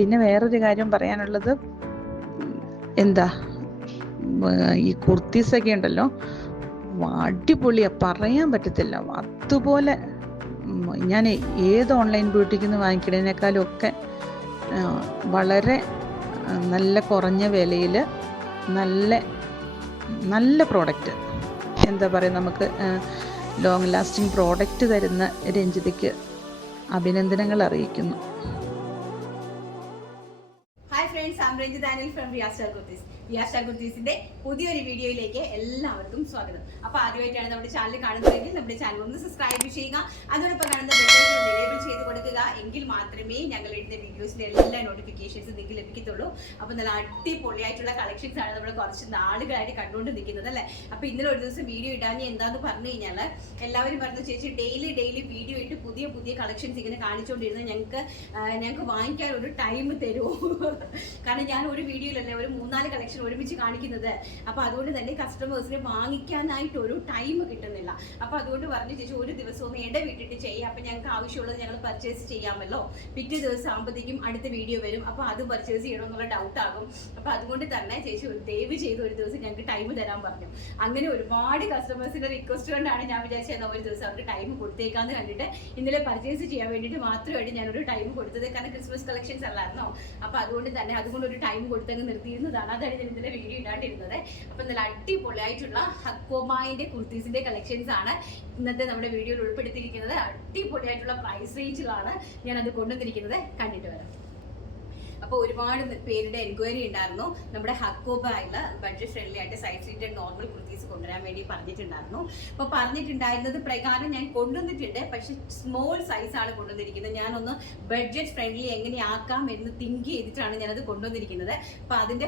പിന്നെ വേറൊരു കാര്യം പറയാനുള്ളത്, എന്താ ഈ കുർത്തീസൊക്കെ ഉണ്ടല്ലോ, അടിപൊളിയാ, പറയാൻ പറ്റത്തില്ല. അതുപോലെ ഞാൻ ഏത് ഓൺലൈൻ ബ്യൂട്ടിക്കിൽ നിന്ന് വാങ്ങിക്കുന്നതിനേക്കാളും ഒക്കെ വളരെ നല്ല കുറഞ്ഞ വിലയിൽ നല്ല നല്ല പ്രോഡക്റ്റ്, എന്താ പറയുക, നമുക്ക് ലോങ് ലാസ്റ്റിംഗ് പ്രോഡക്റ്റ് തരുന്ന രഞ്ജിതയ്ക്ക് അഭിനന്ദനങ്ങൾ അറിയിക്കുന്നു. Hi friends, I am Ranjitha Anil from Riya Star Kurtis. Riya Star കുർത്തീസിന്റെ പുതിയൊരു വീഡിയോയിലേക്ക് എല്ലാവർക്കും സ്വാഗതം. അപ്പോൾ ആദ്യമായിട്ടാണ് നമ്മുടെ ചാനൽ കാണുന്നതെങ്കിൽ നമ്മുടെ ചാനൽ ഒന്ന് സബ്സ്ക്രൈബ് ചെയ്യുക. അതോടൊപ്പം കാണുന്ന ബെൽ ഐക്കൺ എനേബിൾ ചെയ്ത് കൊടുക്കുക. എങ്കിൽ മാത്രമേ ഞങ്ങൾ ഇടുന്ന വീഡിയോസിന്റെ എല്ലാ നോട്ടിഫിക്കേഷൻസ് നിങ്ങൾക്ക് ലഭിക്കത്തുള്ളൂ. അപ്പോൾ നല്ല അടിപൊളിയായിട്ടുള്ള കളക്ഷൻസ് ആണ് നമ്മൾ കുറച്ച് നാളുകളായിട്ട് കണ്ടുകൊണ്ട് നിൽക്കുന്നത് അല്ലേ. അപ്പോൾ ഇന്നലെ ഒരു ദിവസം വീഡിയോ ഇടാൻ എന്താന്ന് പറഞ്ഞു കഴിഞ്ഞാൽ എല്ലാവരും പറഞ്ഞു, ചേച്ചി ഡെയിലി വീഡിയോ ഇട്ട് പുതിയ പുതിയ കളക്ഷൻസ് ഇങ്ങനെ കാണിച്ചുകൊണ്ടിരുന്നത് ഞങ്ങൾക്ക് വാങ്ങിക്കാൻ ഒരു ടൈം തരുമോ? കാരണം ഞാൻ ഒരു വീഡിയോയിലല്ലേ ഒരു 3-4 കളക്ഷൻ ഒരുമിച്ച് കാണിക്കുന്നത്. അപ്പൊ അതുകൊണ്ട് തന്നെ കസ്റ്റമേഴ്സിനെ വാങ്ങിക്കാനായിട്ട് ഒരു ടൈം കിട്ടുന്നില്ല. അപ്പൊ അതുകൊണ്ട് പറഞ്ഞു, ചേച്ചി ഒരു ദിവസം ഒന്ന് ഇടവിട്ടിട്ട് ചെയ്യാം, അപ്പൊ ഞങ്ങൾക്ക് ആവശ്യമുള്ളത് ഞങ്ങൾ പർച്ചേസ് ചെയ്യാമല്ലോ. പിറ്റേ ദിവസം ആകുമ്പോഴത്തേക്കും അടുത്ത വീഡിയോ വരും, അപ്പൊ അത് പർച്ചേസ് ചെയ്യണമെന്നുള്ള ഡൗട്ട് ആകും. അപ്പൊ അതുകൊണ്ട് തന്നെ ചേച്ചി ദയവ് ചെയ്ത് ഒരു ദിവസം ഞങ്ങൾക്ക് ടൈം തരാൻ പറഞ്ഞു. അങ്ങനെ ഒരുപാട് കസ്റ്റമേഴ്സിന്റെ റിക്വസ്റ്റ് കൊണ്ടാണ് ഞാൻ വിചാരിച്ചത് ഒരു ദിവസം അവർക്ക് ടൈം കൊടുത്തേക്കാന്ന് കണ്ടിട്ട് ഇന്നലെ പർച്ചേസ് ചെയ്യാൻ വേണ്ടിയിട്ട് മാത്രമായിട്ട് ഞാനൊരു ടൈം കൊടുത്തത്. കാരണം ക്രിസ്മസ് കളക്ഷൻസ് അല്ലായിരുന്നോ. അപ്പൊ അതുകൊണ്ട് ഒരു ടൈം കൊടുത്തങ്ങ് നിർത്തിയിരുന്നതാണ്. അതാണ് ഞാൻ ഇന്നലെ വീഡിയോ ഇടാണ്ടിരുന്നത്. അപ്പൊ നല്ല അടിപൊളിയായിട്ടുള്ള ഹക്കോബായിന്റെ കുർത്തീസിന്റെ കളക്ഷൻസ് ആണ് ഇന്നത്തെ നമ്മുടെ വീഡിയോയിൽ ഉൾപ്പെടുത്തിയിരിക്കുന്നത്. അടിപൊളിയായിട്ടുള്ള പ്രൈസ് റേഞ്ചിലാണ് ഞാൻ അത് കൊണ്ടുവന്നിരിക്കുന്നത്. കണ്ടിട്ട് വരാം. അപ്പോൾ ഒരുപാട് പേരുടെ എൻക്വയറി ഉണ്ടായിരുന്നു. നമ്മുടെ ഹക്കോബായിൽ ബഡ്ജറ്റ് ഫ്രണ്ട്ലി ആയിട്ട് സൈഡ് സീറ്റഡ് നോർമൽ കുർത്തീസ് കൊണ്ടുവരാൻ വേണ്ടി പറഞ്ഞിട്ടുണ്ടായിരുന്നു. അപ്പോൾ പറഞ്ഞിട്ടുണ്ടായിരുന്നത് പ്രകാരം ഞാൻ കൊണ്ടുവന്നിട്ടുണ്ട്. പക്ഷെ സ്മോൾ സൈസ് ആണ് കൊണ്ടുവന്നിരിക്കുന്നത്. ഞാനൊന്ന് ബഡ്ജറ്റ് ഫ്രണ്ട്ലി എങ്ങനെയാക്കാം എന്ന് തിങ്ക് ചെയ്തിട്ടാണ് ഞാനത് കൊണ്ടുവന്നിരിക്കുന്നത്. അപ്പോൾ അതിന്റെ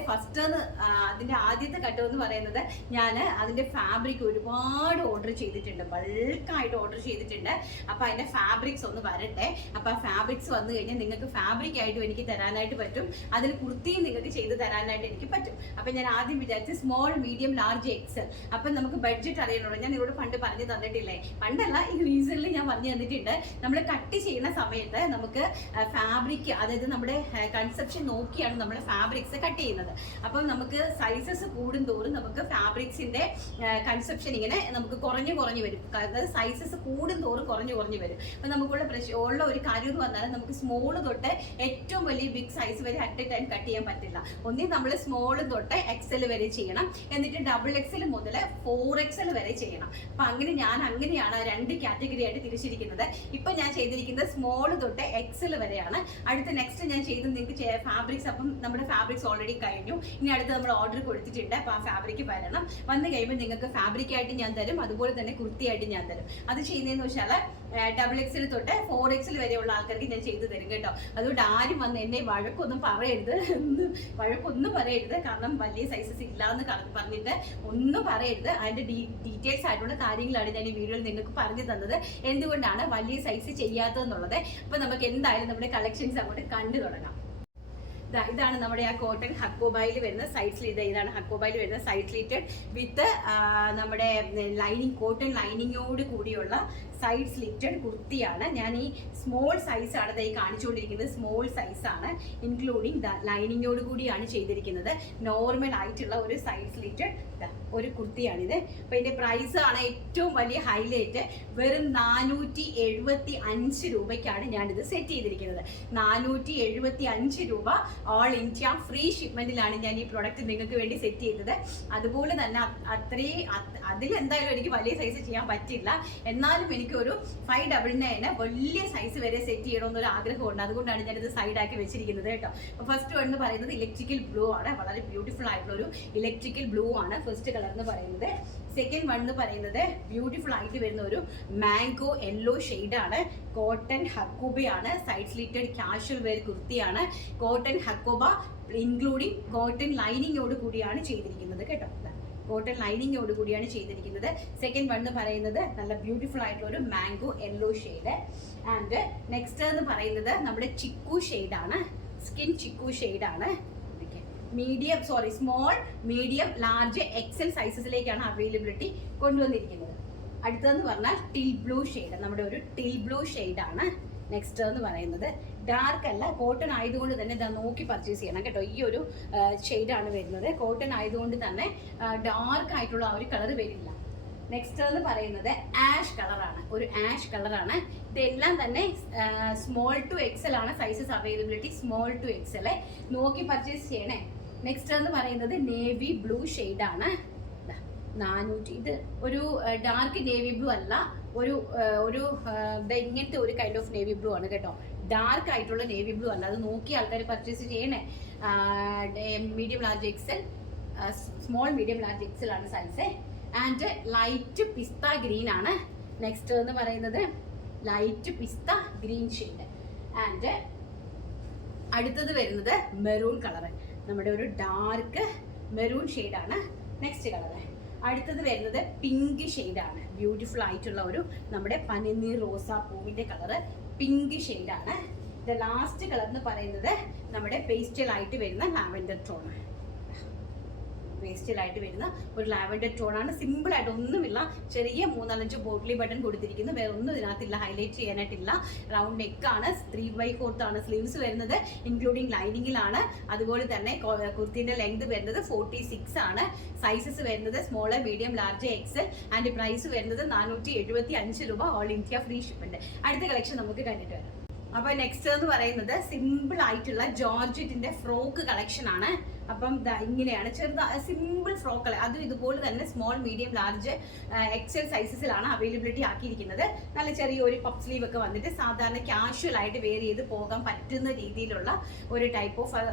ആദ്യത്തെ ഘട്ടം എന്ന് പറയുന്നത്, ഞാൻ അതിന്റെ ഫാബ്രിക് ഒരുപാട് ഓർഡർ ചെയ്തിട്ടുണ്ട്, ബൾക്കായിട്ട് ഓർഡർ ചെയ്തിട്ടുണ്ട്. അപ്പോൾ അതിന്റെ ഫാബ്രിക്സ് ഒന്ന് വരട്ടെ. അപ്പോൾ ആ ഫാബ്രിക്സ് വന്നു കഴിഞ്ഞാൽ നിങ്ങൾക്ക് ഫാബ്രിക് ആയിട്ടും എനിക്ക് തരാനായിട്ട് പറ്റും. അതിൽ കുർത്തിയും നിങ്ങൾക്ക് ചെയ്ത് തരാനായിട്ട് എനിക്ക് പറ്റും. അപ്പൊ ഞാൻ ആദ്യം വിചാരിച്ച് സ്മോൾ, മീഡിയം, ലാർജ്, എക്സൽ. അപ്പൊ നമുക്ക് ബഡ്ജറ്റ് അറിയണല്ലോ. ഞാൻ ഇവിടെ പണ്ട് പറഞ്ഞു തന്നിട്ടില്ലേ, പണ്ടല്ല ഈ റീസണിൽ ഞാൻ പറഞ്ഞു തന്നിട്ടുണ്ട്. നമ്മൾ കട്ട് ചെയ്യുന്ന സമയത്ത് നമുക്ക് ഫാബ്രിക്, അതായത് നമ്മുടെ കൺസെപ്ഷൻ നോക്കിയാണ് നമ്മൾ ഫാബ്രിക്സ് കട്ട് ചെയ്യുന്നത്. അപ്പം നമുക്ക് സൈസസ് കൂടുന്തോറും നമുക്ക് ഫാബ്രിക്സിന്റെ കൺസെപ്ഷൻ ഇങ്ങനെ നമുക്ക് കുറഞ്ഞു വരും. അതായത് സൈസസ് കൂടുന്തോറും കുറഞ്ഞു വരും. അപ്പൊ നമുക്കുള്ള ഒരു കാര്യം എന്ന് പറഞ്ഞാൽ, നമുക്ക് സ്മോൾ തൊട്ട് ഏറ്റവും വലിയ ബിഗ് സൈസ് വരെ അറ്റ് എ ടൈം കട്ട് ചെയ്യാൻ പറ്റില്ല. ഒന്നേ നമ്മൾ സ്മോൾ തൊട്ട് എക്സൽ വരെ ചെയ്യണം, എന്നിട്ട് ഡബിൾ എക്സൽ മുതൽ 4XL വരെ ചെയ്യണം. അപ്പൊ അങ്ങനെയാണ് 2 കാറ്റഗറി ആയിട്ട് തിരിച്ചിരിക്കുന്നത്. ഇപ്പൊ ഞാൻ ചെയ്തിരിക്കുന്നത് സ്മോൾ തൊട്ട് എക്സൽ വരെയാണ്. നെക്സ്റ്റ് ഞാൻ ചെയ്ത് നിങ്ങൾക്ക് ഫാബ്രിക്സ്, അപ്പം നമ്മുടെ ഫാബ്രിക്സ് ഓൾറെഡി കഴിഞ്ഞു. ഇനി അടുത്ത് നമ്മൾ ഓർഡർ കൊടുത്തിട്ടുണ്ട്. അപ്പൊ ആ ഫാബ്രിക് വന്നു കഴിയുമ്പോൾ നിങ്ങൾക്ക് ഫാബ്രിക് ആയിട്ട് ഞാൻ തരും, അതുപോലെ തന്നെ കുർത്തിയായിട്ട് ഞാൻ തരും. അത് ചെയ്യുന്നതെന്ന് വെച്ചാൽ ഡബിൾ എക്സൽ തൊട്ട് 4XL വരെയുള്ള ആൾക്കാർക്ക് ഞാൻ ചെയ്തു തരും കേട്ടോ. അതുകൊണ്ട് ആരും വന്ന് എന്നെ വഴക്കൊന്നും പറയരുത്. കാരണം വലിയ സൈസസ് ഇല്ല എന്ന് പറഞ്ഞിട്ട് ഒന്നും പറയരുത്. അതിന്റെ ഡീറ്റെയിൽസ് ആയിട്ടുള്ള കാര്യങ്ങളാണ് ഞാൻ ഈ വീഡിയോയിൽ നിങ്ങൾക്ക് പറഞ്ഞു തന്നത്, എന്തുകൊണ്ടാണ് വലിയ സൈസ് ചെയ്യാത്തതെന്നുള്ളത്. അപ്പൊ നമുക്ക് എന്തായാലും നമ്മുടെ കളക്ഷൻസ് അങ്ങോട്ട് കണ്ടു തുടങ്ങാം. ഇതാണ് നമ്മുടെ ആ കോട്ടൺ ഹക്കോബായിൽ വരുന്ന സൈഡ് സ്ലീറ്റ്. ഇതാണ് ഹക്കോബായിൽ വരുന്ന സൈഡ് സ്ലീറ്റഡ് വിത്ത് നമ്മുടെ ലൈനിങ്, കോട്ടൺ ലൈനിങ്ങോട് കൂടിയുള്ള സൈഡ് സ്ലിറ്റഡ് കുർത്തിയാണ്. ഞാൻ ഈ സ്മോൾ സൈസ് ആണ് ഈ കാണിച്ചുകൊണ്ടിരിക്കുന്നത്. സ്മോൾ സൈസ് ആണ്, ഇൻക്ലൂഡിങ് ലൈനിങ്ങോട് കൂടിയാണ് ചെയ്തിരിക്കുന്നത്. നോർമൽ ആയിട്ടുള്ള ഒരു സൈഡ് സ്ലിറ്റഡ് ഒരു കുർത്തിയാണിത്. അപ്പൊ ഇതിന്റെ പ്രൈസ് ആണ് ഏറ്റവും വലിയ ഹൈലൈറ്റ്. വെറും 475 രൂപയ്ക്കാണ് ഞാനിത് സെറ്റ് ചെയ്തിരിക്കുന്നത്. 475 രൂപ ഓൾ ഇന്ത്യ ഫ്രീ ഷിപ്മെന്റിലാണ് ഞാൻ ഈ പ്രോഡക്റ്റ് നിങ്ങൾക്ക് വേണ്ടി സെറ്റ് ചെയ്തത്. അതുപോലെ തന്നെ അതിലെന്തായാലും എനിക്ക് വലിയ സൈസ് ചെയ്യാൻ പറ്റില്ല. എന്നാലും എനിക്ക് ഒരു 599 വലിയ സൈസ് വരെ സെറ്റ് ചെയ്യണമെന്നൊരു ആഗ്രഹമുണ്ട്. അതുകൊണ്ടാണ് ഞാനിത് സൈഡാക്കി വെച്ചിരിക്കുന്നത് കേട്ടോ. ഫസ്റ്റ് വൺ എന്ന് പറയുന്നത് ഇലക്ട്രിക്കൽ ബ്ലൂ ആണ്. വളരെ ബ്യൂട്ടിഫുൾ ആയിട്ടുള്ള ഒരു ഇലക്ട്രിക്കൽ ബ്ലൂ ആണ് ഫസ്റ്റ് കളർ എന്ന് പറയുന്നത്. സെക്കൻഡ് വൺ എന്ന് പറയുന്നത് ബ്യൂട്ടിഫുൾ ആയിട്ട് വരുന്ന ഒരു മാംഗോ യെല്ലോ ഷെയ്ഡാണ്. കോട്ടൺ ഹക്കോബയാണ്. സൈഡ് സ്ലിറ്റഡ് കാഷ്വൽ വെയർ കുർത്തിയാണ്. കോട്ടൺ ഹക്കോബ ഇൻക്ലൂഡിങ് കോട്ടൺ ലൈനിങ്ങോട് കൂടിയാണ് ചെയ്തിരിക്കുന്നത് കേട്ടോ. കോട്ടൺ ലൈനിങ്ങോട് കൂടിയാണ് ചെയ്തിരിക്കുന്നത്. സെക്കൻഡ് വൺ എന്ന് പറയുന്നത് നല്ല ബ്യൂട്ടിഫുൾ ആയിട്ടുള്ള ഒരു mango yellow shade. And next എന്ന് പറയുന്നത് നമ്മുടെ ചിക്കു ഷെയ്ഡാണ്. സ്കിൻ ചിക്കു ഷെയ്ഡാണ്. സ്മോൾ, മീഡിയം, ലാർജ്, എക്സൽ സൈസസിലേക്കാണ് അവൈലബിലിറ്റി കൊണ്ടുവന്നിരിക്കുന്നത്. അടുത്തതെന്ന് പറഞ്ഞാൽ ടിൽ ബ്ലൂ ഷെയ്ഡ്. നമ്മുടെ ഒരു ടിൽ ബ്ലൂ ഷെയ്ഡാണ്. നെക്സ്റ്റ് എന്ന് പറയുന്നത് ഡാർക്ക് അല്ല, കോട്ടൺ ആയതുകൊണ്ട് തന്നെ ഇതാ നോക്കി പർച്ചേസ് ചെയ്യണം കേട്ടോ. ഈ ഒരു ഷെയ്ഡാണ് വരുന്നത്. കോട്ടൺ ആയതുകൊണ്ട് തന്നെ ഡാർക്ക് ആയിട്ടുള്ള ആ ഒരു കളർ വരില്ല. നെക്സ്റ്റ് എന്ന് പറയുന്നത് ആഷ് കളറാണ്. ഒരു ആഷ് കളറാണ്. ഇതെല്ലാം തന്നെ സ്മോൾ ടു എക്സൽ ആണ് sizes availability. Small to XL നോക്കി പർച്ചേസ് ചെയ്യണേ. നെക്സ്റ്റ് എന്ന് പറയുന്നത് നേവി ബ്ലൂ ഷെയ്ഡാണ്. 400. ഇത് ഒരു ഡാർക്ക് നേവി ബ്ലൂ അല്ല, ഒരു ഇങ്ങനത്തെ ഒരു കൈൻഡ് ഓഫ് നേവി ബ്ലൂ ആണ് കേട്ടോ. ഡാർക്ക് ആയിട്ടുള്ള നേവി ബ്ലൂ അല്ല. അത് നോക്കി ആൾക്കാർ പർച്ചേസ് ചെയ്യണേ. Medium large XL, small medium large XL ആണ് size. And light pista green ആണ്. നെക്സ്റ്റ് എന്ന് പറയുന്നത് light pista green shade. And അടുത്തത് വരുന്നത് മെറൂൺ കളർ. നമ്മുടെ ഒരു ഡാർക്ക് മെറൂൺ ഷെയ്ഡാണ് നെക്സ്റ്റ് കളർ. അടുത്തത് വരുന്നത് പിങ്ക് ഷെയ്ഡാണ്. ബ്യൂട്ടിഫുൾ ആയിട്ടുള്ള ഒരു നമ്മുടെ പനിനീർ റോസാ പൂവിന്റെ കളറ് പിങ്ക് ഷെയ്ഡാണ്. ദ ലാസ്റ്റ് കളർ എന്ന് പറയുന്നത് നമ്മുടെ പേസ്റ്റൽ ആയിട്ട് വരുന്ന ലാവൻഡർ ടോൺ. പേസ്റ്റലായിട്ട് വരുന്ന ഒരു ലാവൻഡർ ടോണാണ്. സിമ്പിൾ ആയിട്ട് ഒന്നുമില്ല. ചെറിയ 3-4 ബോട്ടിലി ബട്ടൺ കൊടുത്തിരിക്കുന്നു. വേറെ ഒന്നും ഇതിനകത്തില്ല, ഹൈലൈറ്റ് ചെയ്യാനായിട്ടില്ല. റൗണ്ട് നെക്ക് ആണ്. 3/4 ആണ് സ്ലീവ്സ് വരുന്നത്, ഇൻക്ലൂഡിങ് ലൈനിങ്ങിലാണ്. അതുപോലെ തന്നെ കുർത്തിന്റെ ലെങ്ത് വരുന്നത് 46 ആണ്. സൈസസ് വരുന്നത് small, medium, large, XL. And price വരുന്നത് 475 രൂപ. All India free shipment. അടുത്ത കളക്ഷൻ നമുക്ക് കണ്ടിട്ട് വരാം. അപ്പൊ നെക്സ്റ്റ് എന്ന് പറയുന്നത് സിമ്പിൾ ആയിട്ടുള്ള ജോർജറ്റിന്റെ ഫ്രോക്ക് കളക്ഷൻ ആണ്. അപ്പം ഇങ്ങനെയാണ് സിമ്പിൾ ഫ്രോക്ക്. അതും ഇതുപോലെ തന്നെ സ്മോൾ, മീഡിയം, ലാർജ്, എക്സൽ സൈസസിലാണ് അവൈലബിലിറ്റി ആക്കിയിരിക്കുന്നത്. നല്ല ചെറിയൊരു പഫ് സ്ലീവ് ഒക്കെ വന്നിട്ട് സാധാരണ കാഷ്വൽ ആയിട്ട് വെയർ ചെയ്ത് പോകാൻ പറ്റുന്ന രീതിയിലുള്ള ഒരു ടൈപ്പ് ഓഫ്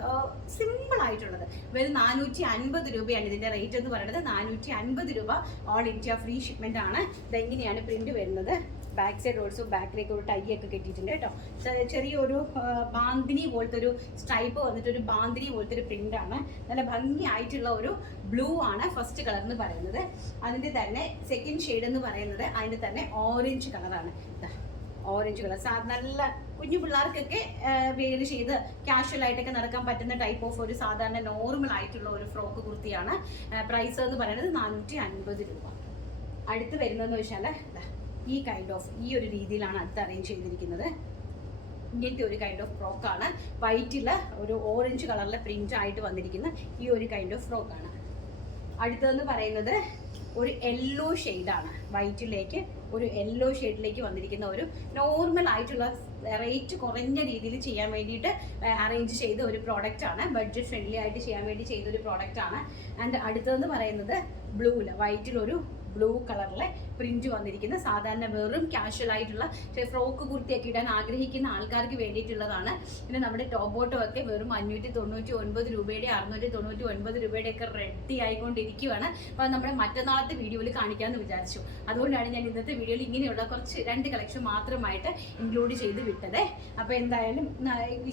സിമ്പിൾ ആയിട്ടുള്ളത്. വെറും 450 രൂപയാണ് ഇതിന്റെ റേറ്റ് എന്ന് പറയുന്നത്. 450 രൂപ. ഓൾ ഇന്ത്യ ഫ്രീ ഷിപ്മെന്റ് ആണ്. ഇതെങ്ങനെയാണ് പ്രിന്റ് വരുന്നത്. ബാക്ക് സൈഡ് ഓൾസോ ബാക്കിലേക്ക് ഒരു ടൈ ഒക്കെ കെട്ടിയിട്ടുണ്ട് കേട്ടോ. ചെറിയൊരു ബാന്തിനി പോലത്തെ ഒരു സ്ട്രൈപ്പ് വന്നിട്ട് ഒരു ബാന്തിനി പോലത്തെ ഒരു പ്രിന്റ് ആണ്. നല്ല ഭംഗിയായിട്ടുള്ള ഒരു ബ്ലൂ ആണ് ഫസ്റ്റ് കളർ എന്ന് പറയുന്നത്. അതിന്റെ തന്നെ സെക്കൻഡ് ഷെയ്ഡ് എന്ന് പറയുന്നത് അതിന്റെ തന്നെ ഓറഞ്ച് കളറാണ്. ഓറഞ്ച് കളർ നല്ല കുഞ്ഞു പിള്ളേർക്കൊക്കെ വെയർ ചെയ്ത് കാഷ്വൽ ആയിട്ടൊക്കെ നടക്കാൻ പറ്റുന്ന ടൈപ്പ് ഓഫ് ഒരു സാധാരണ നോർമൽ ആയിട്ടുള്ള ഒരു ഫ്രോക്ക് കുർത്തിയാണ്. പ്രൈസ് എന്ന് പറയുന്നത് 450 രൂപ. അടുത്ത് വരുന്നതെന്ന് വെച്ചാൽ ഈ കൈൻഡ് ഓഫ് ഈ ഒരു രീതിയിലാണ് അടുത്ത് അറേഞ്ച് ചെയ്തിരിക്കുന്നത്. ഇങ്ങനത്തെ ഒരു കൈൻഡ് ഓഫ് ഫ്രോക്കാണ്. വൈറ്റിൽ ഒരു ഓറഞ്ച് കളറിലെ പ്രിന്റ് ആയിട്ട് വന്നിരിക്കുന്ന ഈ ഒരു കൈൻഡ് ഓഫ് ഫ്രോക്കാണ്. അടുത്തതെന്ന് പറയുന്നത് ഒരു യെല്ലോ ഷെയ്ഡാണ്. വൈറ്റിലേക്ക് ഒരു യെല്ലോ ഷെയ്ഡിലേക്ക് വന്നിരിക്കുന്ന ഒരു നോർമൽ ആയിട്ടുള്ള റേറ്റ് കുറഞ്ഞ രീതിയിൽ ചെയ്യാൻ വേണ്ടിയിട്ട് അറേഞ്ച് ചെയ്ത ഒരു പ്രോഡക്റ്റ് ആണ്. ബഡ്ജറ്റ് ഫ്രണ്ട്ലി ആയിട്ട് ചെയ്യാൻ വേണ്ടി ചെയ്ത ഒരു പ്രോഡക്റ്റ് ആണ്. ആൻഡ് അടുത്തതെന്ന് പറയുന്നത് ബ്ലൂവിൽ വൈറ്റിൽ ഒരു ബ്ലൂ കളറിലെ പ്രിന്റ് വന്നിരിക്കുന്ന സാധാരണ വെറും കാഷ്വൽ ആയിട്ടുള്ള ഫ്രോക്ക് കുർത്തിയൊക്കെ ഇടാൻ ആഗ്രഹിക്കുന്ന ആൾക്കാർക്ക് വേണ്ടിയിട്ടുള്ളതാണ്. പിന്നെ നമ്മുടെ ടോപ്പ് ബോട്ടം ഒക്കെ വെറും 599 രൂപയുടെ 699 രൂപയുടെ ഒക്കെ റെഡി ആയിക്കൊണ്ടിരിക്കുകയാണ്. അപ്പോൾ നമ്മുടെ മറ്റന്നാളത്തെ വീഡിയോയിൽ കാണിക്കാമെന്ന് വിചാരിച്ചു. അതുകൊണ്ടാണ് ഞാൻ ഇന്നത്തെ വീഡിയോയിൽ ഇങ്ങനെയുള്ള കുറച്ച് 2 കളക്ഷൻ മാത്രമായിട്ട് ഇൻക്ലൂഡ് ചെയ്ത് വിട്ടത്. അപ്പോൾ എന്തായാലും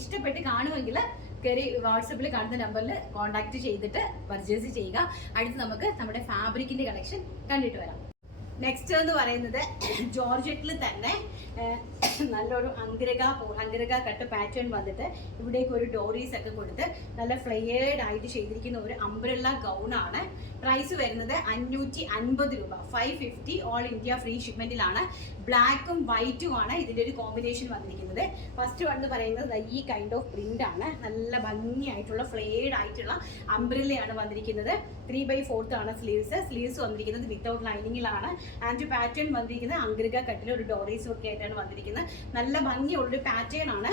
ഇഷ്ടപ്പെട്ട് കാണുമെങ്കിൽ കയറി വാട്സപ്പിൽ കാണുന്ന നമ്പറിൽ കോൺടാക്ട് ചെയ്തിട്ട് പർച്ചേസ് ചെയ്യുക. അടുത്ത് നമുക്ക് നമ്മുടെ ഫാബ്രിക്കിന്റെ കളക്ഷൻ കണ്ടിട്ട് വരാം. നെക്സ്റ്റ് എന്ന് പറയുന്നത് ജോർജറ്റിൽ തന്നെ നല്ലൊരു അങ്കരക കട്ട് പാറ്റേൺ വന്നിട്ട് ഇവിടേക്ക് ഒരു ഡോറീസ് ഒക്കെ കൊടുത്ത് നല്ല ഫ്ലെയേർഡ് ആയിട്ട് ചെയ്തിരിക്കുന്ന ഒരു അംബ്രല്ല ഗൗൺ ആണ്. പ്രൈസ് വരുന്നത് 550 രൂപ. 550 ഓൾ ഇന്ത്യ ഫ്രീ ഷിപ്മെന്റിലാണ്. ബ്ലാക്കും വൈറ്റും ആണ് ഇതിന്റെ ഒരു കോമ്പിനേഷൻ വന്നിരിക്കുന്നത്. ഫസ്റ്റ് വൺ എന്ന് പറയുന്നത് ഈ കൈൻഡ് ഓഫ് പ്രിന്റ് ആണ്. നല്ല ഭംഗിയായിട്ടുള്ള ഫ്ലെയേർഡ് ആയിട്ടുള്ള അംബ്രല്ലയാണ് വന്നിരിക്കുന്നത്. 3/4 ആണ് സ്ലീവ്സ് വന്നിരിക്കുന്നത് വിത്തൗട്ട് ലൈനിങ്ങിലാണ്. ആൻഡ് പാറ്റേൺ വന്നിരിക്കുന്നത് അങ്കരക കട്ടിൽ ഒരു ഡോറീസ് ഒക്കെ ആയിട്ടാണ് വന്നിരിക്കുന്നത്. നല്ല ഭംഗിയുള്ളൊരു പാറ്റേൺ ആണ്.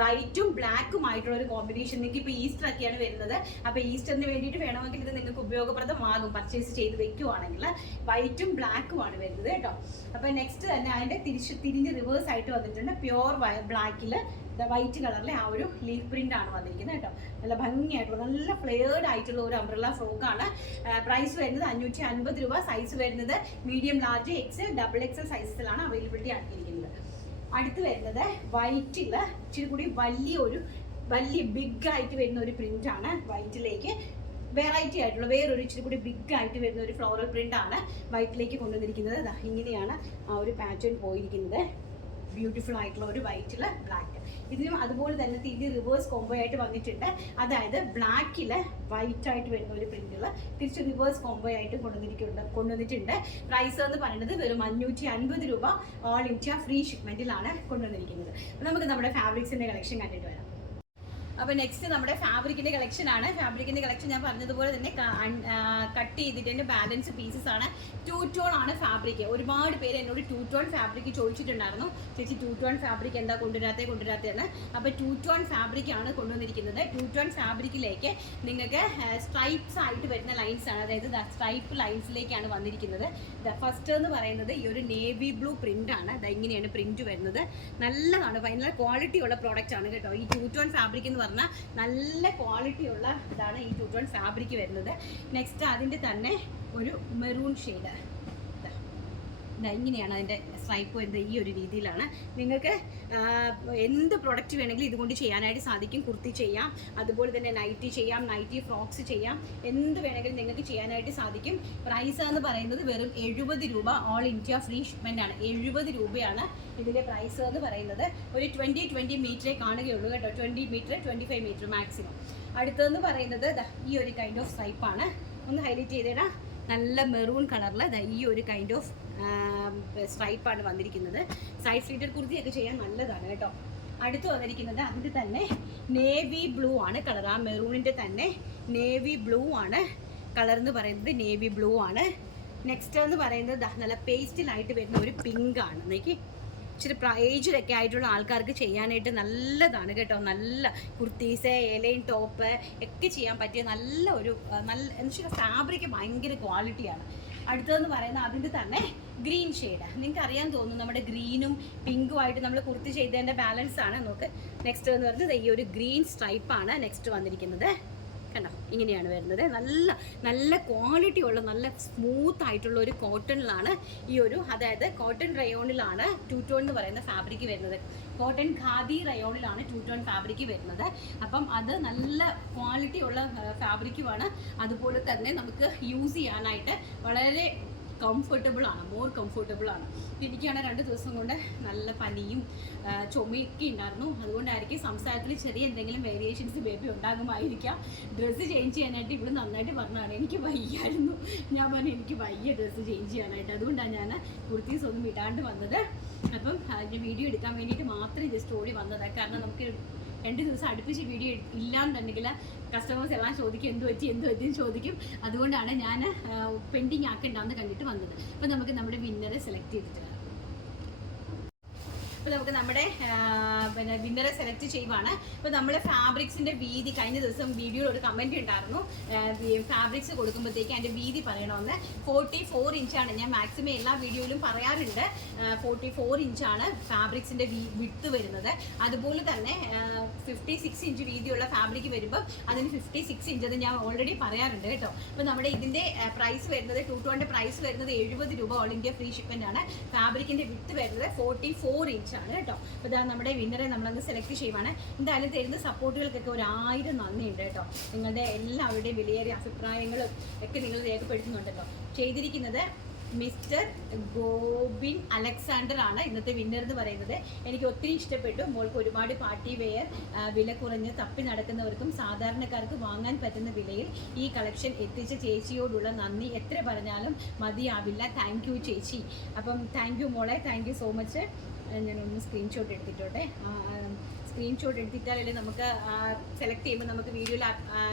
വൈറ്റും ബ്ലാക്കും ആയിട്ടുള്ള ഒരു കോമ്പിനേഷൻ. നിങ്ങൾക്ക് ഇപ്പോൾ ഈസ്റ്റർ ഒക്കെയാണ് വരുന്നത്. അപ്പോൾ ഈസ്റ്ററിന് വേണ്ടിയിട്ട് വേണമെങ്കിൽ ഇത് നിങ്ങൾക്ക് ഉപയോഗപ്രദമാകും. പർച്ചേസ് ചെയ്ത് വെക്കുവാണെങ്കിൽ വൈറ്റും ബ്ലാക്കും ആണ് വരുന്നത് കേട്ടോ. അപ്പോൾ നെക്സ്റ്റ് തന്നെ അതിൻ്റെ തിരിഞ്ഞ് റിവേഴ്സ് ആയിട്ട് വന്നിട്ടുണ്ട്. പ്യോർ ബ്ലാക്കിൽ വൈറ്റ് കളറിലെ ആ ഒരു ലീഫ് പ്രിന്റ് ആണ് വന്നിരിക്കുന്നത് കേട്ടോ. നല്ല ഭംഗിയായിട്ടുള്ള നല്ല ഫ്ലെയേർഡ് ആയിട്ടുള്ള ഒരു അംബ്രല്ല ഫ്രോക്കാണ്. പ്രൈസ് വരുന്നത് 550 രൂപ. സൈസ് വരുന്നത് medium, large, XL, double XL സൈസസിലാണ് അവൈലബിലിറ്റി ആക്കിയിരിക്കുന്നത്. അടുത്ത് വരുന്നത് വൈറ്റിൽ ഇച്ചിരി കൂടി വലിയ ബിഗ് ആയിട്ട് വരുന്ന ഒരു പ്രിന്റ് ആണ്. വൈറ്റിലേക്ക് വെറൈറ്റി ആയിട്ടുള്ള വേറൊരു ഇച്ചിരി കൂടി ബിഗ് ആയിട്ട് വരുന്ന ഒരു ഫ്ലോറൽ പ്രിന്റ് ആണ് വൈറ്റിലേക്ക് കൊണ്ടുവന്നിരിക്കുന്നത്. ഇങ്ങനെയാണ് ആ ഒരു പാറ്റേൺ പോയിരിക്കുന്നത്. ബ്യൂട്ടിഫുൾ ആയിട്ടുള്ള ഒരു വൈറ്റിൽ ബ്ലാക്ക്. ഇതിനും അതുപോലെ തന്നെ തിരിച്ച് റിവേഴ്സ് കോംബോ ആയിട്ട് വന്നിട്ടുണ്ട്. അതായത് ബ്ലാക്കിൽ വൈറ്റ് ആയിട്ട് വരുന്ന ഒരു പ്രിന്റുകൾ തിരിച്ച് റിവേഴ്സ് കോംബോ ആയിട്ട് കൊണ്ടുവന്നിട്ടുണ്ട്. പ്രൈസ് എന്ന് പറയുന്നത് വെറും 550 രൂപ. ഓൾ ഇന്ത്യ ഫ്രീ ഷിപ്മെന്റിലാണ് കൊണ്ടുവന്നിരിക്കുന്നത്. അപ്പോൾ നമുക്ക് നമ്മുടെ ഫാബ്രിക്സിന്റെ കളക്ഷൻ കണ്ടിട്ട് വരാം. അപ്പോൾ നെക്സ്റ്റ് നമ്മുടെ ഫാബ്രിക്കിൻ്റെ കളക്ഷനാണ്. ഫാബ്രിക്കിൻ്റെ കളക്ഷൻ ഞാൻ പറഞ്ഞതുപോലെ തന്നെ കട്ട് ചെയ്തിട്ട് ബാലൻസ് പീസസ് ആണ്. 2 ടോൺ ആണ് ഫാബ്രിക്. ഒരുപാട് പേര് എന്നോട് 2 ടോൺ ഫാബ്രിക് ചോദിച്ചിട്ടുണ്ടായിരുന്നു, ചേച്ചി 2 ടോൺ ഫാബ്രിക് എന്താ കൊണ്ടുവരാത്തതെന്ന്. അപ്പോൾ 2 ടോൺ ഫാബ്രിക് ആണ് കൊണ്ടുവന്നിരിക്കുന്നത്. 2 ടോൺ ഫാബ്രിക്കിലേക്ക് നിങ്ങൾക്ക് സ്ട്രൈപ്സ് ആയിട്ട് വരുന്ന ലൈൻസ് ആണ്, അതായത് സ്ട്രൈപ്പ് ലൈൻസിലേക്കാണ് വന്നിരിക്കുന്നത്. ഫസ്റ്റ് എന്ന് പറയുന്നത് ഈ ഒരു നേവി ബ്ലൂ പ്രിന്റ് ആണ്. ഇങ്ങനെയാണ് പ്രിന്റ് വരുന്നത്. നല്ലതാണ്, ഭയങ്കര ക്വാളിറ്റി ഉള്ള പ്രോഡക്റ്റ് ആണ് കേട്ടോ. ഈ 2 ടോൺ ഫാബ്രിക് എന്ന് പറഞ്ഞാൽ നല്ല ക്വാളിറ്റി ഉള്ള ഇതാണ് ഈ 2 ടോൺ ഫാബ്രിക് വരുന്നത്. നെക്സ്റ്റ് അതിൻ്റെ തന്നെ ഒരു മെറൂൺ ഷെയ്ഡ്, ഇങ്ങനെയാണ് അതിൻ്റെ സ്ട്രൈപ്പ് വരുന്നത്. ഈ ഒരു രീതിയിലാണ്. നിങ്ങൾക്ക് എന്ത് പ്രൊഡക്റ്റ് വേണമെങ്കിലും ഇതുകൊണ്ട് ചെയ്യാനായിട്ട് സാധിക്കും. കുർത്തി ചെയ്യാം, അതുപോലെ തന്നെ നൈറ്റി ചെയ്യാം, നൈറ്റി ഫ്രോക്സ് ചെയ്യാം, എന്ത് വേണമെങ്കിലും നിങ്ങൾക്ക് ചെയ്യാനായിട്ട് സാധിക്കും. പ്രൈസ് എന്ന് പറയുന്നത് വെറും 70 രൂപ. ഓൾ ഇന്ത്യ ഫ്രീ ഷിപ്മെൻ്റ് ആണ്. 70 രൂപയാണ് ഇതിൻ്റെ പ്രൈസ് എന്ന് പറയുന്നത്. ഒരു 20 മീറ്ററേ കാണുകയുള്ളൂ കേട്ടോ. 20 മീറ്റർ 25 മീറ്റർ മാക്സിമം. അടുത്തതെന്ന് പറയുന്നത് ഈ ഒരു കൈൻഡ് ഓഫ് സ്ട്രൈപ്പാണ്. ഒന്ന് ഹൈലൈറ്റ് ചെയ്തേടാ. നല്ല മെറൂൺ കളറിൽ ഈ ഒരു കൈൻഡ് ഓഫ് സ്ട്രൈപ്പാണ് വന്നിരിക്കുന്നത്. സൈഡ് സ്ലീറ്റഡ് കുർത്തിയൊക്കെ ചെയ്യാൻ നല്ലതാണ് കേട്ടോ. അടുത്ത് വന്നിരിക്കുന്നത് അതിൻ്റെ തന്നെ നേവി ബ്ലൂ ആണ് കളർ. ആ മെറൂണിൻ്റെ തന്നെ നേവി ബ്ലൂ ആണ് കളർ എന്ന് പറയുന്നത്. നേവി ബ്ലൂ ആണ്. നെക്സ്റ്റ് എന്ന് പറയുന്നത് നല്ല പേസ്റ്റിലായിട്ട് വരുന്ന ഒരു പിങ്ക് ആണ്. നോക്കി, ഇച്ചിരി ഏജിലൊക്കെ ആയിട്ടുള്ള ആൾക്കാർക്ക് ചെയ്യാനായിട്ട് നല്ലതാണ് കേട്ടോ. നല്ല കുർത്തീസ്, എലൈൻ ടോപ്പ് ഒക്കെ ചെയ്യാൻ പറ്റിയ നല്ല ഒരു എന്ന് വെച്ചാൽ ഫാബ്രിക് ഭയങ്കര ക്വാളിറ്റിയാണ്. അടുത്തതെന്ന് പറയുന്നത് അതിൻ്റെ തന്നെ ഗ്രീൻ ഷെയ്ഡ്. നിങ്ങൾക്ക് അറിയാൻ തോന്നുന്നു, നമ്മുടെ ഗ്രീനും പിങ്കും ആയിട്ട് നമ്മൾ കുർത്തി ചെയ്തതിൻ്റെ ബാലൻസ് ആണ്. നോക്ക്, നെക്സ്റ്റ് എന്ന് പറയുന്നത് ഈ ഒരു ഗ്രീൻ സ്ട്രൈപ്പാണ് നെക്സ്റ്റ് വന്നിരിക്കുന്നത്. കണ്ടോ, ഇങ്ങനെയാണ് വരുന്നത്. നല്ല നല്ല ക്വാളിറ്റി ഉള്ള നല്ല സ്മൂത്ത് ആയിട്ടുള്ള ഒരു കോട്ടണിലാണ് ഈ ഒരു, അതായത് കോട്ടൺ റയോണിലാണ് 2 ടോൺ എന്ന് പറയുന്ന ഫാബ്രിക് വരുന്നത്. കോട്ടൺ ഖാദി റയോണിലാണ് 2 ടോൺ ഫാബ്രിക് വരുന്നത്. അപ്പം അത് നല്ല ക്വാളിറ്റി ഉള്ള ഫാബ്രിക്കുമാണ്. അതുപോലെ തന്നെ നമുക്ക് യൂസ് ചെയ്യാനായിട്ട് വളരെ കംഫർട്ടബിൾ ആണ്, മോർ കംഫർട്ടബിൾ ആണ്. എനിക്കാണ് 2 ദിവസം കൊണ്ട് നല്ല പനിയും ചുമയൊക്കെ ഉണ്ടായിരുന്നു. അതുകൊണ്ടായിരിക്കും സംസാരത്തിൽ ചെറിയ എന്തെങ്കിലും വേരിയേഷൻസ് ബേബി ഉണ്ടാകുമായിരിക്കാം. ഡ്രസ്സ് ചേഞ്ച് ചെയ്യാനായിട്ട് ഇവിടെ നന്നായിട്ട് പറഞ്ഞതാണ്. എനിക്ക് വയ്യായിരുന്നു. ഞാൻ പറഞ്ഞു എനിക്ക് വയ്യ ഡ്രസ്സ് ചേഞ്ച് ചെയ്യാനായിട്ട്. അതുകൊണ്ടാണ് ഞാൻ കുർത്തീസ് ഒന്നും ഇടാണ്ട് വന്നത്. അപ്പം അതിൻ്റെ വീഡിയോ എടുക്കാൻ വേണ്ടിയിട്ട് മാത്രമേ ജസ്റ്റ് ഓടി വന്നതാണ്. കാരണം നമുക്ക് 2 ദിവസം അടുപ്പിച്ച് വീഡിയോ ഇല്ലാന്നുണ്ടെങ്കിൽ കസ്റ്റമേഴ്സ് എല്ലാം ചോദിക്കും എന്ത് പറ്റിയെന്ന് ചോദിക്കും. അതുകൊണ്ടാണ് ഞാൻ പെൻഡിങ് ആക്കണ്ടെന്ന് കണ്ടിട്ട് വന്നത്. അപ്പോൾ നമുക്ക് നമ്മുടെ വിന്നറെ സെലക്ട് ചെയ്തിട്ട് വരാം. അപ്പോൾ നമുക്ക് നമ്മുടെ വിന്നറെ സെലക്ട് ചെയ്യുവാണ്. അപ്പോൾ നമ്മൾ ഫാബ്രിക്സിൻ്റെ വീതി കഴിഞ്ഞ ദിവസം വീഡിയോയിൽ ഒരു കമൻറ്റ് ഉണ്ടായിരുന്നു, ഫാബ്രിക്സ് കൊടുക്കുമ്പോഴത്തേക്ക് അതിൻ്റെ വീതി പറയണമെന്ന്. 44 ഇഞ്ചാണ്. ഞാൻ മാക്സിമം എല്ലാ വീഡിയോയിലും പറയാറുണ്ട് 44 ഇഞ്ചാണ് ഫാബ്രിക്സിൻ്റെ വിഡ്ത്ത് വരുന്നത്. അതുപോലെ തന്നെ 56 ഇഞ്ച് വീതിയുള്ള ഫാബ്രിക് വരുമ്പോൾ അതിന് 56 ഇഞ്ച്, അത് ഞാൻ ഓൾറെഡി പറയാറുണ്ട് കേട്ടോ. അപ്പോൾ നമ്മുടെ ഇതിൻ്റെ പ്രൈസ് വരുന്നത് 2 ടോണിൻ്റെ പ്രൈസ് വരുന്നത് 70 രൂപ. ഓൾ ഇന്ത്യ ഫ്രീ ഷിപ്മെൻ്റ് ആണ്. ഫാബ്രിക്കിൻ്റെ വിഡ്ത്ത് വരുന്നത് 44 ഇഞ്ച് ആണ് കേട്ടോ. അപ്പോൾ ഇതാ നമ്മുടെ വിന്നറെ നമ്മളങ്ങ് സെലക്ട് ചെയ്യുവാണ്. എന്തായാലും തരുന്ന സപ്പോർട്ടുകൾക്കൊക്കെ 1000 നന്ദിയുണ്ട് കേട്ടോ. നിങ്ങളുടെ എല്ലാവരുടെയും വിലയേറിയ അഭിപ്രായങ്ങളും ഒക്കെ നിങ്ങൾ രേഖപ്പെടുത്തുന്നുണ്ടല്ലോ. ചെയ്തിരിക്കുന്നത് മിസ്റ്റർ ഗോബിൻ അലക്സാണ്ടർ ആണ് ഇന്നത്തെ വിന്നർ എന്ന് പറയുന്നത്. എനിക്ക് ഒത്തിരി ഇഷ്ടപ്പെട്ടു. മോൾക്ക് ഒരുപാട് പാർട്ടി വെയർ വില കുറഞ്ഞ് തപ്പി നടക്കുന്നവർക്കും സാധാരണക്കാർക്ക് വാങ്ങാൻ പറ്റുന്ന വിലയിൽ ഈ കളക്ഷൻ എത്തിച്ച ചേച്ചിയോടുള്ള നന്ദി എത്ര പറഞ്ഞാലും മതിയാവില്ല. താങ്ക് യു ചേച്ചി. അപ്പം താങ്ക് യു മോളെ, താങ്ക് യു സോ മച്ച്. ഞാനൊന്ന് സ്ക്രീൻഷോട്ട് എടുത്തിട്ടോട്ടെ. സ്ക്രീൻഷോട്ട് എടുത്തിട്ടാലല്ലേ നമുക്ക് സെലക്ട് ചെയ്യുമ്പോൾ നമുക്ക് വീഡിയോയിൽ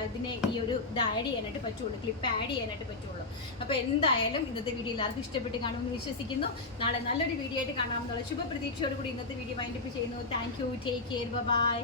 ഇതിനെ ഈ ഒരു ഇത് ആഡ് ചെയ്യാനായിട്ട് പറ്റുള്ളൂ, ക്ലിപ്പ് ആഡ് ചെയ്യാനായിട്ട് പറ്റുള്ളൂ. അപ്പോൾ എന്തായാലും ഇന്നത്തെ വീഡിയോ എല്ലാവർക്കും ഇഷ്ടപ്പെട്ട് കാണുമെന്ന് വിശ്വസിക്കുന്നു. നാളെ നല്ലൊരു വീഡിയോ ആയിട്ട് കാണാമെന്നുള്ള ശുഭപ്രതീക്ഷയോടുകൂടി ഇന്നത്തെ വീഡിയോ വൈൻഡപ്പ് ചെയ്യുന്നു. Thank you, take care, by.